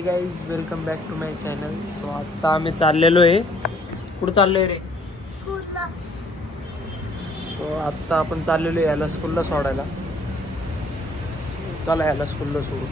हे guys welcome back to my channel. So आता आम्ही चाललेलो आहे. कुठं चाललोय रे? स्कूलला. सो आत्ता आपण चाललेलो आहे याला स्कूलला सोडायला. चला याला स्कूलला सोडू.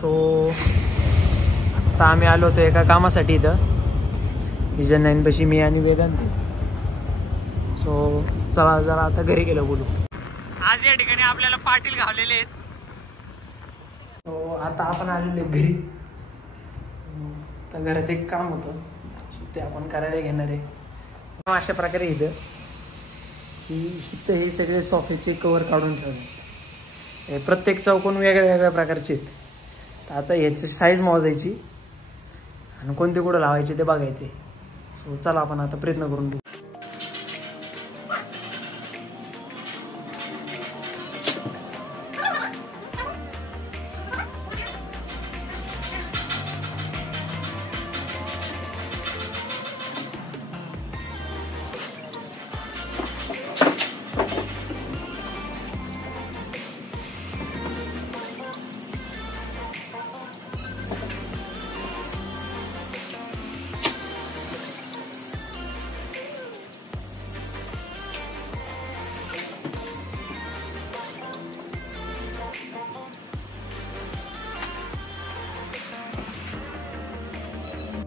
सो आता आम्ही आलो होतो एका कामासाठी इथं विजन 9 पाशी मी आणि वेदांत. सो चला जरा आता घरी गेलो बोलू. आज या ठिकाणी आपल्याला पाटील घावलेले आहेत. सो आता आपण आलेलो घरी. तर घरात एक काम होतं ते आपण करायला घेणार आहे. अशा प्रकारे इथं हे सगळे सोफ्याचे कवर काढून ठेवले. प्रत्येक चौकोन वेगळ्या वेगळ्या प्रकारचे आहेत. आता ह्याची साईज मोजायची आणि कोणते कुठं लावायचे ते बघायचे. सो चला आपण आता प्रयत्न करून बघू.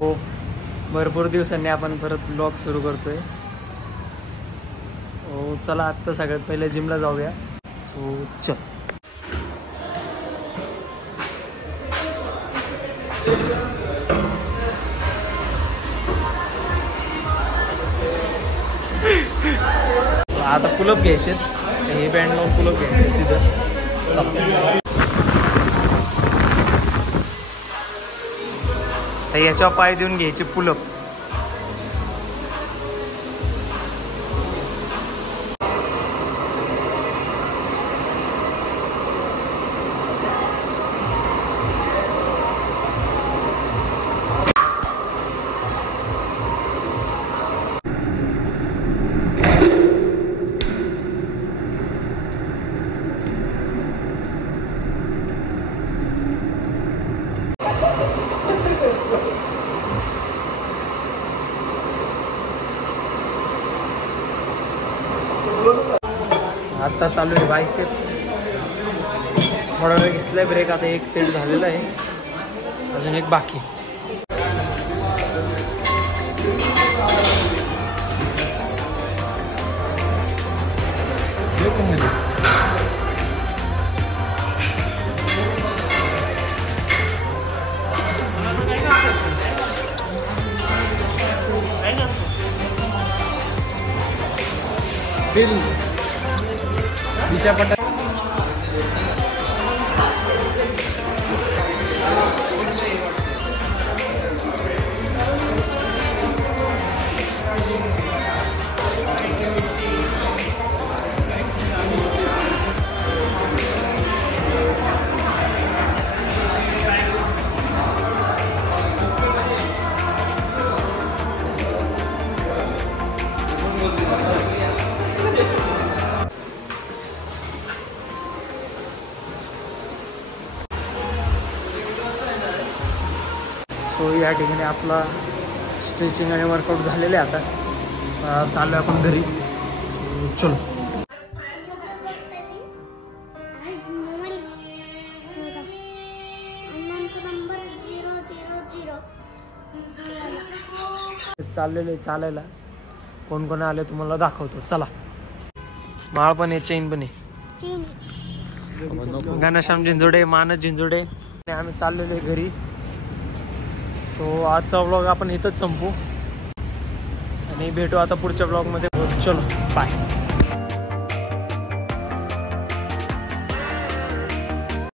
हो, भरपूर दिवसांनी आपण परत ब्लॉग सुरू करतोय. हो चला आत्ता सगळ्यात पहिले जिमला जाऊया. हो चल. आता पुलअप घ्यायचे. हे बँड लावून पुलअप घ्यायचे तिथं. तर याच्यावर पाय देऊन घ्यायचे पुलअप. आता चालू आहे बायसेप. थोडा वेळ घेतलाय ब्रेक. आता एक सेट झालेला आहे, अजून एक बाकी. पटा सो या ठिकाणी आपला स्ट्रेचिंग आणि वर्कआउट झालेले आहे. आता चालू आहे आपण घरी. चलो. चाललेले चालायला. कोण कोण आले तुम्हाला दाखवतो. चला. माळ पण आहे, चैन पण आहे. घनश्याम झिंजोडे, मानस झिंजोडे. आम्ही चाललेलो आहे घरी. सो आजचा व्लॉग आपण इथंच संपू आणि भेटू आता पुढच्या व्लॉगमध्ये. चलो बाय.